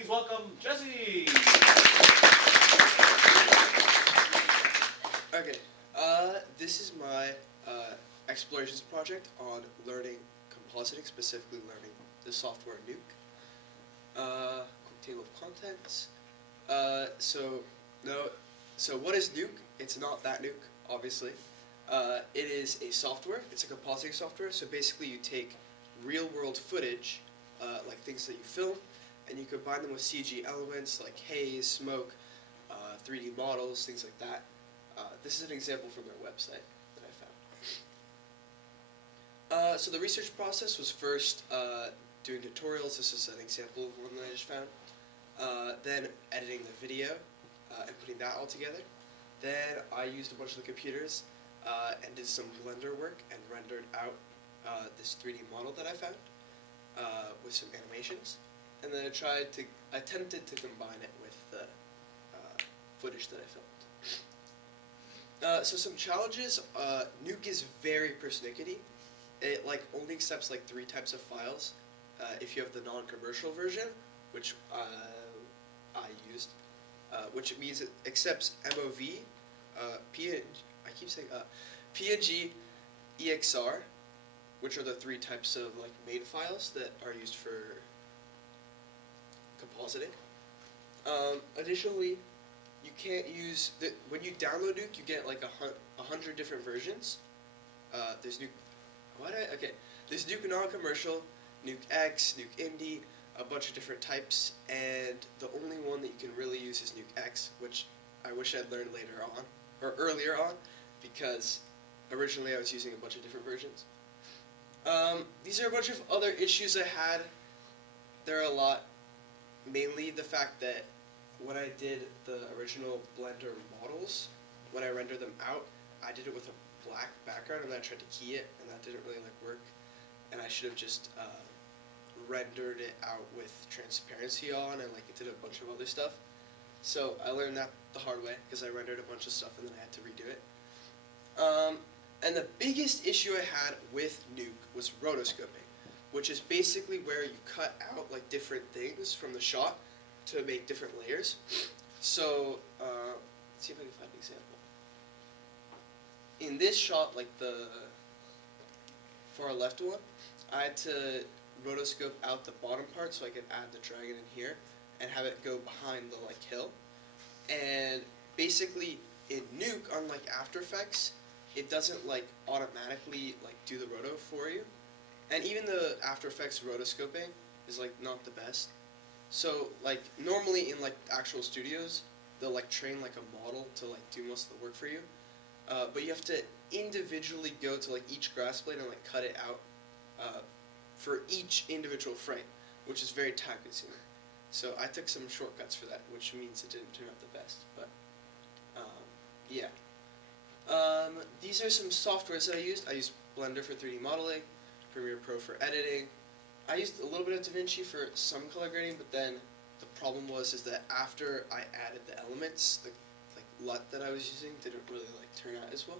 Please welcome Jesse. Okay, this is my explorations project on learning compositing, specifically learning the software Nuke. Quick table of contents. So what is Nuke? It's not that Nuke, obviously. It is a software. It's a compositing software. So basically, you take real-world footage, like things that you film, and you combine them with CG elements like haze, smoke, 3D models, things like that. This is an example from their website that I found. So the research process was first doing tutorials. This is an example of one that I just found. Then editing the video and putting that all together. Then I used a bunch of the computers and did some Blender work and rendered out this 3D model that I found with some animations. And then I attempted to combine it with the footage that I filmed. So some challenges. Nuke is very persnickety. It only accepts 3 types of files. If you have the non-commercial version, which I used, which means it accepts MOV, PNG, EXR, which are the 3 types of main files that are used for compositing. Additionally, you can't use when you download Nuke, you get 100 different versions. There's Nuke. There's Nuke non-commercial, Nuke X, Nuke Indie, a bunch of different types, and the only one that you can really use is Nuke X, which I wish I'd learned later on or earlier on, because originally I was using a bunch of different versions. These are a bunch of other issues I had. There are a lot. Mainly the fact that when I did the original Blender models, when I rendered them out, I did it with a black background, and then I tried to key it, and that didn't really work. And I should have just rendered it out with transparency on, and it did a bunch of other stuff. So I learned that the hard way, because I rendered a bunch of stuff and then I had to redo it. And the biggest issue I had with Nuke was rotoscoping, which is basically where you cut out different things from the shot to make different layers. So let's see if I can find an example. In this shot, the far left one, I had to rotoscope out the bottom part so I could add the dragon in here and have it go behind the hill. And basically in Nuke, unlike After Effects, it doesn't automatically do the roto for you. And even the After Effects rotoscoping is not the best. So normally in actual studios, they'll train a model to do most of the work for you. But you have to individually go to each grass blade and cut it out for each individual frame, which is very time consuming. So I took some shortcuts for that, which means it didn't turn out the best. But yeah. These are some softwares that I used. I used Blender for 3D modeling, Premiere Pro for editing. I used a little bit of DaVinci for some color grading, but then the problem was that after I added the elements, the LUT that I was using didn't really turn out as well.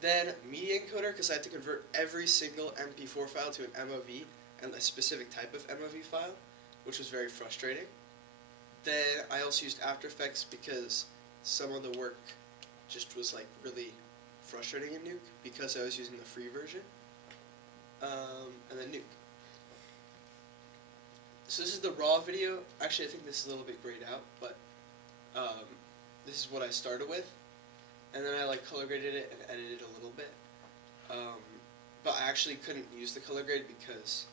Then Media Encoder, because I had to convert every single MP4 file to an MOV and a specific type of MOV file, which was very frustrating. Then I also used After Effects because some of the work just was really frustrating in Nuke because I was using the free version. And then Nuke. So this is the raw video. Actually, I think this is a little bit grayed out, but this is what I started with. And then I color graded it and edited a little bit. But I actually couldn't use the color grade because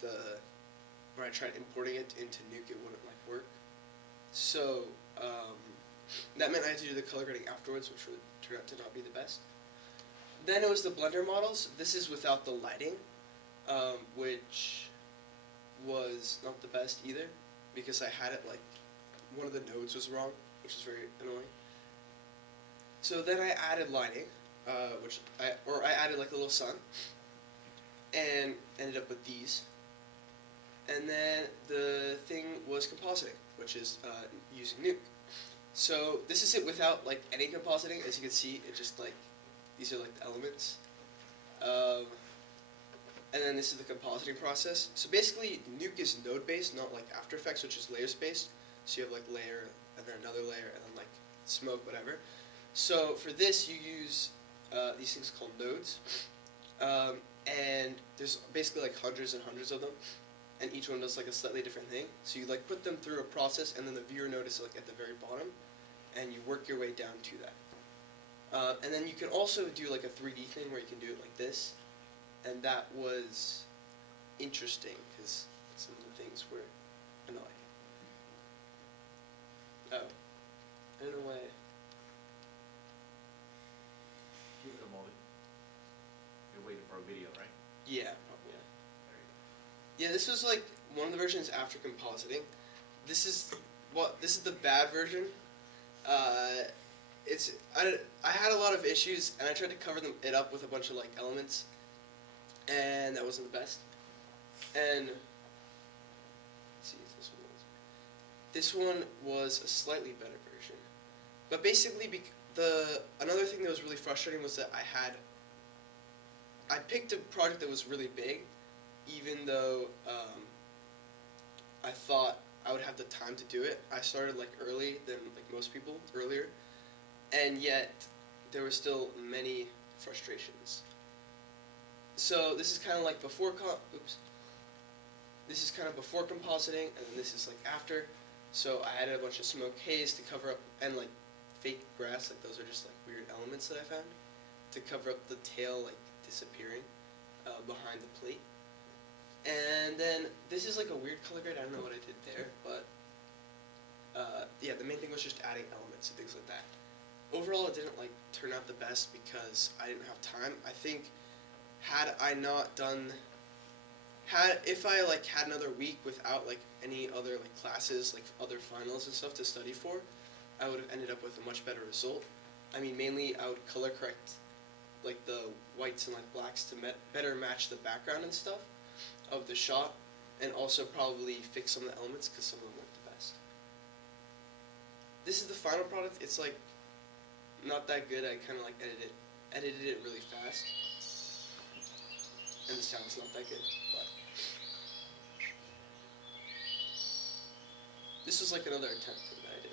when I tried importing it into Nuke, it wouldn't work. So that meant I had to do the color grading afterwards, which would turn out to not be the best. Then it was the Blender models. This is without the lighting, which was not the best either, because I had it one of the nodes was wrong, which is very annoying. So then I added lighting, I added a little sun, and ended up with these. And then the thing was compositing, which is using Nuke. So this is it without any compositing. As you can see, it just these are the elements. and then this is the compositing process. So basically, Nuke is node-based, not like After Effects, which is layers-based. So you have like layer, and then another layer, and then like smoke, whatever. So for this, you use these things called nodes, and there's basically like hundreds and hundreds of them, and each one does like a slightly different thing. So you like put them through a process, and then the viewer node is like at the very bottom, and you work your way down to that. And then you can also do like a 3D thing where you can do it like this, and that was interesting because some of the things were annoying. Oh, I don't know why. Give it a moment. You're waiting for a video, right? Yeah, probably. There you Yeah, this was like one of the versions after compositing. This is the bad version. I had a lot of issues, and I tried to cover it up with a bunch of like elements, and that wasn't the best. And let's see if this one was a slightly better version. But basically, another thing that was really frustrating was that I picked a project that was really big, even though I thought I would have the time to do it. I started like early than like most people, earlier, and yet there were still many frustrations. So this is kind of like this is kind of before compositing, and then this is like after. So I added a bunch of smoke haze to cover up, and like fake grass, like those are just like weird elements that I found to cover up the tail like disappearing behind the plate. And then this is like a weird color grade. I don't know what I did there, but yeah, the main thing was just adding elements and things like that. Overall, it didn't like turn out the best because I didn't have time. I think if I like had another week without like any other like classes, like other finals and stuff to study for, I would have ended up with a much better result. I mean, mainly I would color correct like the whites and like blacks to better match the background and stuff of the shot, and also probably fix some of the elements because some of them weren't the best. This is the final product. It's like not that good. I kind of like edited it really fast, and the sound's not that good. But this was like another attempt that I did.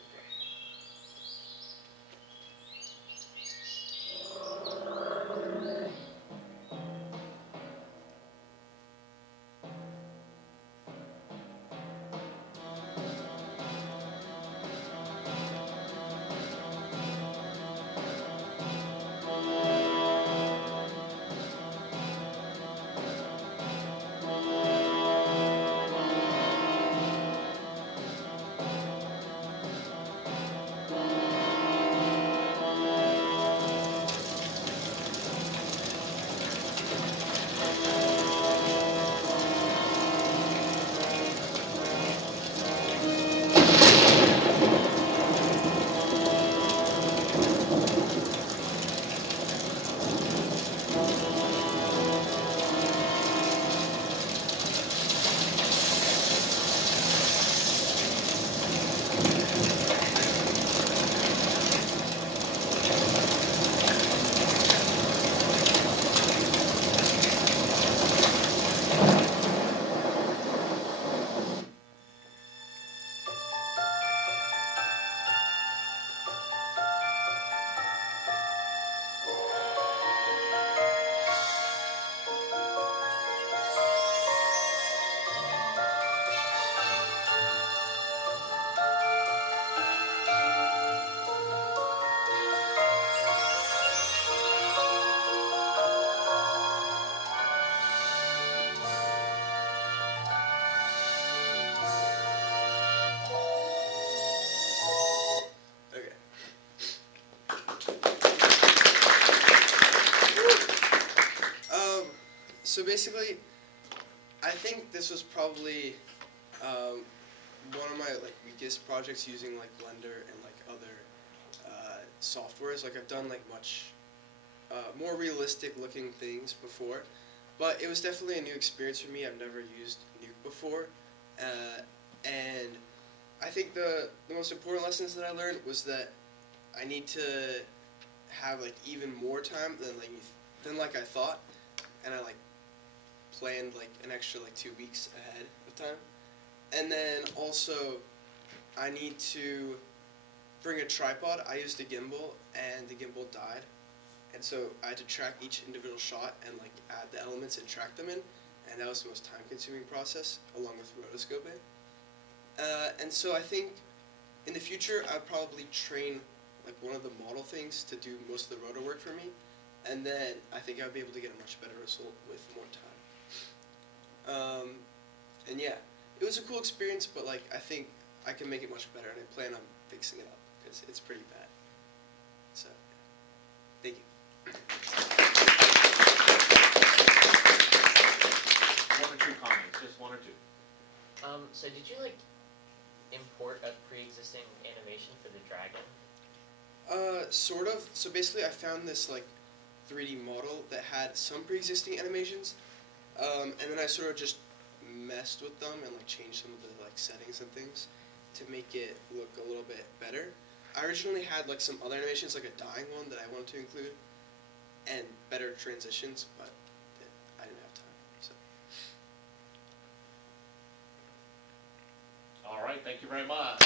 Okay. So basically, I think this was probably one of my like weakest projects using like Blender and like other softwares. Like I've done like much more realistic looking things before, but it was definitely a new experience for me. I've never used Nuke before, and I think the most important lessons that I learned was that I need to have like even more time than I thought, and I like planned like an extra like 2 weeks ahead of time. And then also, I need to bring a tripod. I used a gimbal, and the gimbal died. And so I had to track each individual shot and like add the elements and track them in. And that was the most time-consuming process, along with rotoscoping. And so I think in the future, I'd probably train like one of the model things to do most of the roto work for me. And then I think I'd be able to get a much better result with more time. And yeah, it was a cool experience, but like I think I can make it much better, and I plan on fixing it up because it's pretty bad. So, thank you. One or two comments, just one or two. So did you like import a pre-existing animation for the dragon? Sort of. So basically, I found this like 3D model that had some pre-existing animations, and then I sort of just messed with them and like changed some of the like settings and things to make it look a little bit better. I originally had like some other animations, like a dying one that I wanted to include, and better transitions, but I didn't have time. So. All right, thank you very much.